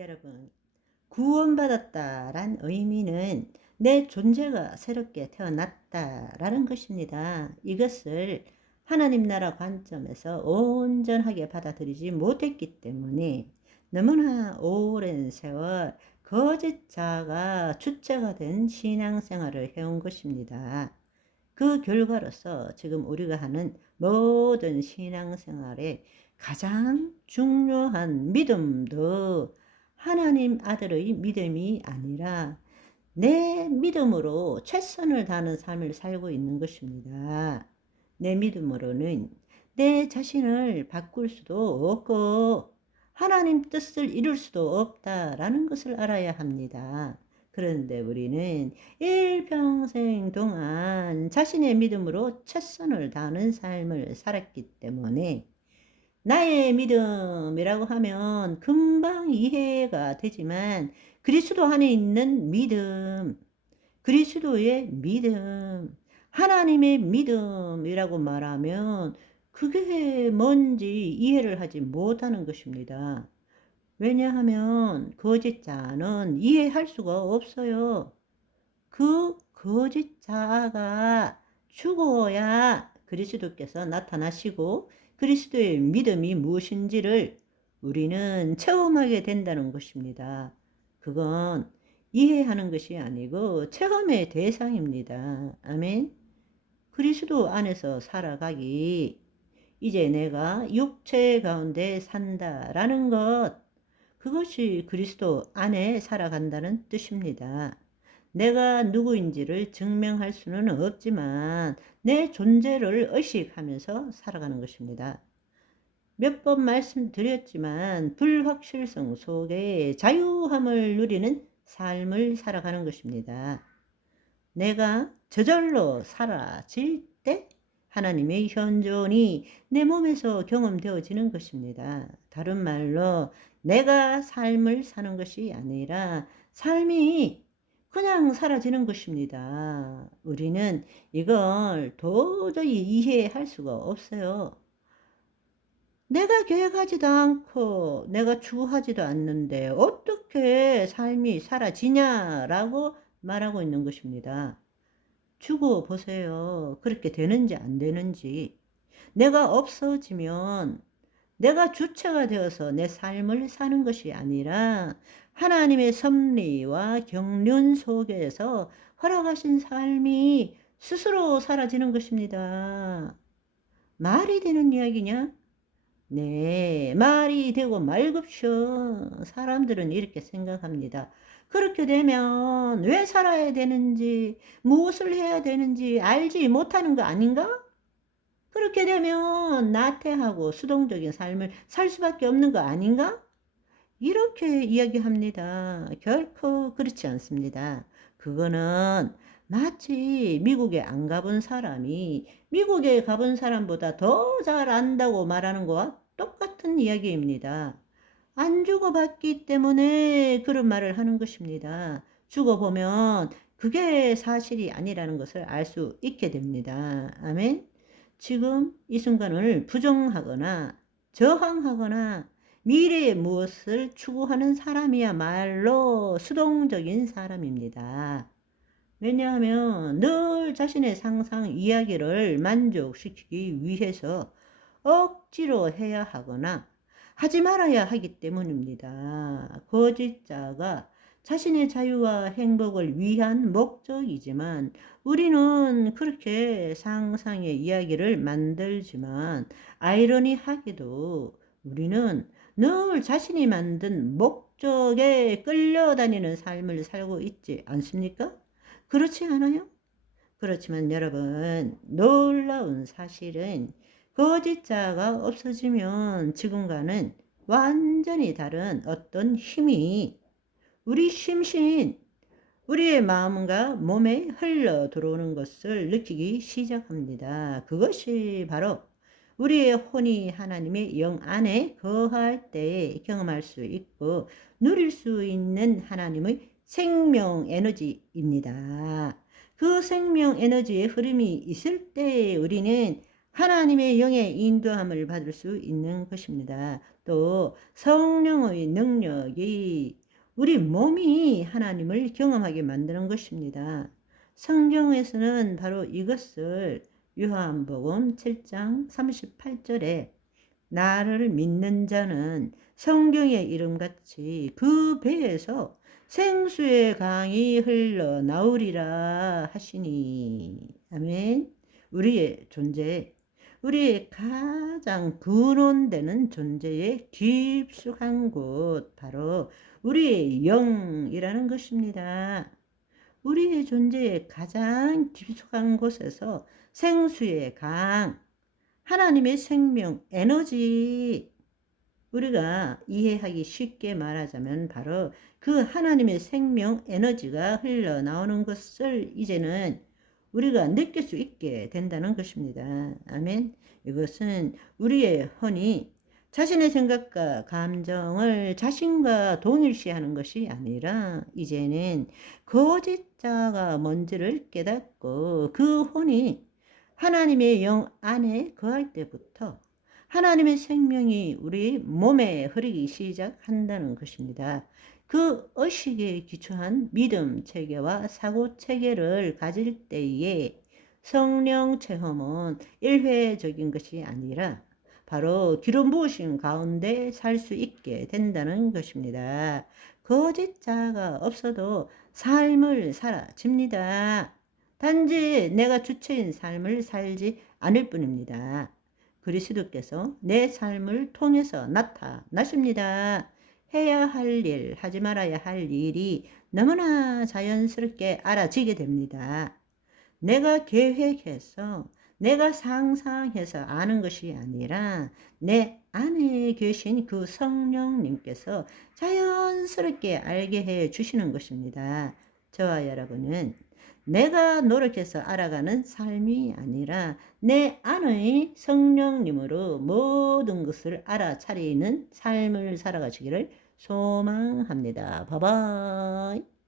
여러분, 구원받았다란 의미는 내 존재가 새롭게 태어났다라는 것입니다. 이것을 하나님 나라 관점에서 온전하게 받아들이지 못했기 때문에 너무나 오랜 세월 거짓 자가 주체가 된 신앙생활을 해온 것입니다. 그 결과로서 지금 우리가 하는 모든 신앙생활에 가장 중요한 믿음도 하나님 아들의 믿음이 아니라 내 믿음으로 최선을 다하는 삶을 살고 있는 것입니다. 내 믿음으로는 내 자신을 바꿀 수도 없고 하나님 뜻을 이룰 수도 없다라는 것을 알아야 합니다. 그런데 우리는 일평생 동안 자신의 믿음으로 최선을 다하는 삶을 살았기 때문에 나의 믿음이라고 하면 금방 이해가 되지만 그리스도 안에 있는 믿음, 그리스도의 믿음, 하나님의 믿음이라고 말하면 그게 뭔지 이해를 하지 못하는 것입니다. 왜냐하면 거짓자는 이해할 수가 없어요. 그 거짓자가 죽어야 그리스도께서 나타나시고 그리스도의 믿음이 무엇인지를 우리는 체험하게 된다는 것입니다. 그건 이해하는 것이 아니고 체험의 대상입니다. 아멘. 그리스도 안에서 살아가기, 이제 내가 육체 가운데 산다라는 것, 그것이 그리스도 안에 살아간다는 뜻입니다. 내가 누구인지를 증명할 수는 없지만 내 존재를 의식하면서 살아가는 것입니다. 몇 번 말씀드렸지만 불확실성 속에 자유함을 누리는 삶을 살아가는 것입니다. 내가 저절로 사라질 때 하나님의 현존이 내 몸에서 경험되어지는 것입니다. 다른 말로 내가 삶을 사는 것이 아니라 삶이 그냥 사라지는 것입니다. 우리는 이걸 도저히 이해할 수가 없어요. 내가 계획하지도 않고 내가 추구하지도 않는데 어떻게 삶이 사라지냐라고 말하고 있는 것입니다. 주고 보세요. 그렇게 되는지 안 되는지. 내가 없어지면 내가 주체가 되어서 내 삶을 사는 것이 아니라 하나님의 섭리와 경륜 속에서 허락하신 삶이 스스로 사라지는 것입니다. 말이 되는 이야기냐? 네, 말이 되고 말급쇼. 사람들은 이렇게 생각합니다. 그렇게 되면 왜 살아야 되는지, 무엇을 해야 되는지 알지 못하는 거 아닌가? 그렇게 되면 나태하고 수동적인 삶을 살 수밖에 없는 거 아닌가? 이렇게 이야기합니다. 결코 그렇지 않습니다. 그거는 마치 미국에 안 가본 사람이 미국에 가본 사람보다 더 잘 안다고 말하는 거와 똑같은 이야기입니다. 안 죽어봤기 때문에 그런 말을 하는 것입니다. 죽어보면 그게 사실이 아니라는 것을 알 수 있게 됩니다. 아멘. 지금 이 순간을 부정하거나 저항하거나 미래의 무엇을 추구하는 사람이야말로 수동적인 사람입니다. 왜냐하면 늘 자신의 상상 이야기를 만족시키기 위해서 억지로 해야 하거나 하지 말아야 하기 때문입니다. 거짓자가 자신의 자유와 행복을 위한 목적이지만 우리는 그렇게 상상의 이야기를 만들지만 아이러니하게도 우리는 늘 자신이 만든 목적에 끌려다니는 삶을 살고 있지 않습니까? 그렇지 않아요? 그렇지만 여러분, 놀라운 사실은 거짓자가 없어지면 지금과는 완전히 다른 어떤 힘이 우리 심신, 우리의 마음과 몸에 흘러 들어오는 것을 느끼기 시작합니다. 그것이 바로 우리의 혼이 하나님의 영 안에 거할 때 경험할 수 있고 누릴 수 있는 하나님의 생명 에너지입니다. 그 생명 에너지의 흐름이 있을 때 우리는 하나님의 영의 인도함을 받을 수 있는 것입니다. 또 성령의 능력이 우리 몸이 하나님을 경험하게 만드는 것입니다. 성경에서는 바로 이것을 요한복음 7장 38절에 나를 믿는 자는 성경의 이름같이 그 배에서 생수의 강이 흘러나오리라 하시니. 아멘. 우리의 존재, 우리의 가장 근원되는 존재의 깊숙한 곳, 바로 우리의 영이라는 것입니다. 우리의 존재의 가장 깊숙한 곳에서 생수의 강, 하나님의 생명, 에너지, 우리가 이해하기 쉽게 말하자면 바로 그 하나님의 생명 에너지가 흘러나오는 것을 이제는 우리가 느낄 수 있게 된다는 것입니다. 아멘. 이것은 우리의 혼이 자신의 생각과 감정을 자신과 동일시하는 것이 아니라 이제는 거짓자가 뭔지를 깨닫고 그 혼이 하나님의 영 안에 거할 때부터 하나님의 생명이 우리 몸에 흐르기 시작한다는 것입니다. 그 의식에 기초한 믿음 체계와 사고 체계를 가질 때에 성령 체험은 일회적인 것이 아니라 바로 기름 부으심 가운데 살 수 있게 된다는 것입니다. 거짓자가 없어도 삶을 살아집니다. 단지 내가 주체인 삶을 살지 않을 뿐입니다. 그리스도께서 내 삶을 통해서 나타나십니다. 해야 할 일, 하지 말아야 할 일이 너무나 자연스럽게 알아지게 됩니다. 내가 계획해서, 내가 상상해서 아는 것이 아니라 내 안에 계신 그 성령님께서 자연스럽게 알게 해 주시는 것입니다. 저와 여러분은 내가 노력해서 알아가는 삶이 아니라 내 안의 성령님으로 모든 것을 알아차리는 삶을 살아가시기를 소망합니다. 바이바이.